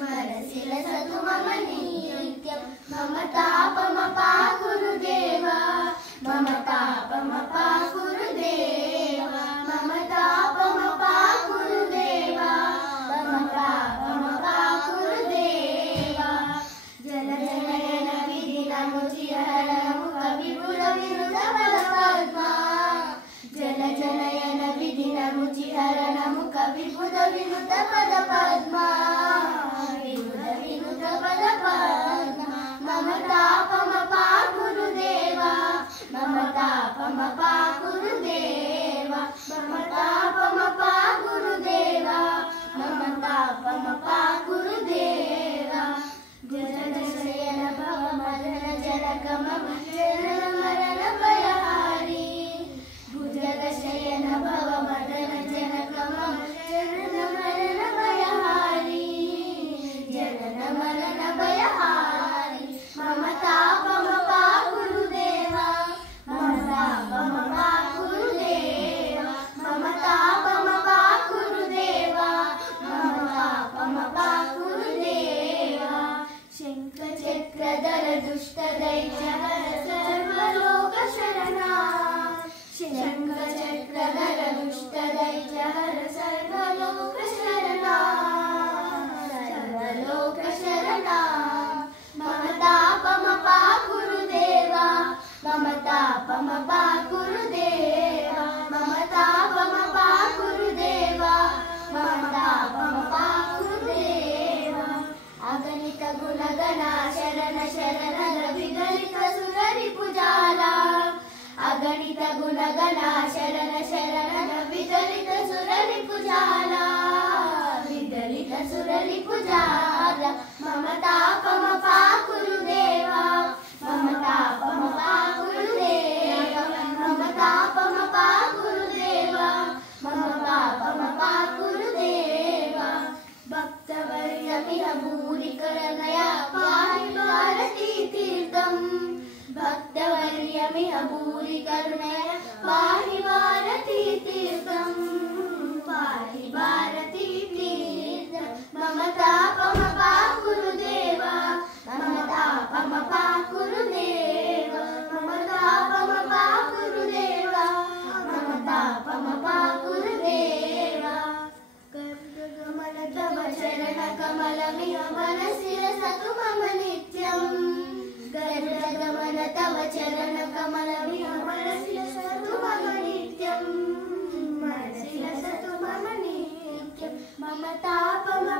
मनसि लसतु मम नित्यं मम तापमपा गुरुदेवा मम तापमपा गुरुदेवा मम तापमपा गुरुदेवा मम तापमपा गुरुदेवा जन जनयन विधिनमुचिहरणमु कविपुर विनुत पदपद्मा जन जनयन विधिनमुचिहरणमु कविपुर विनुत पदपद्मा विनुत पदपद्मा मम तापमपा गुरुदेवा मम तापमपा गुरुदेवा मम तापमपा गुरुदेवा मम तापमपा गुरुदेवा जन शयन भव मदन जनक मम शरण मरण भयहारी भुजग शयन भव मदन जनक मम शरण मरण भयहारी जनन मरण भयहारी मम तापमपा गुरुदेवा मम तापमपा गुरुदेवा मम तापमपा गुरुदेवा मम तापमपा गुरुदेवा शंख चक्रधर दुष्ट दैत्यहर सर्वलोक शरणा शंख चक्रधर दुष्ट दैत्यहर सर्वलोक शरणा सर्वलोक शरणा मम तापमपा गुरुदेवा मम तापमपा गुरुदेवा मम तापमपा गुरुदेवा मम तापमपा गुरुदेवा अगणित गुणगणा शरण शरण विगलित सुररिपुजाला अगणित गुणगणा शरण शरण विगलित सुररिपुजाला विगलित सुररिपुजाला मम तापमपा गुरुदेवा मम तापमपा गुरुदेवा मम तापमपा गुरुदेवा मम तापमपा गुरुदेवा भक्तवर्यमिह भूरि करुणया पाहि भारती तीर्थं भक्तवर्यमिह भूरि करुणया पाहि भारती तीर्थं पाहि भारती तीर्थं मम तापमपा गुरुदेवा मम तापमपा गुरुदेवा मम तापमपा गुरुदेवा मम तापमपा गुरुदेवा कमल तव चरण कमलमिह मनसि लसतु मम नित्यं गरुडगमन तव चरण कमलमिह मनसि लसतु मम नित्यं मनसि लसतु मम नित्यं मम तापमपा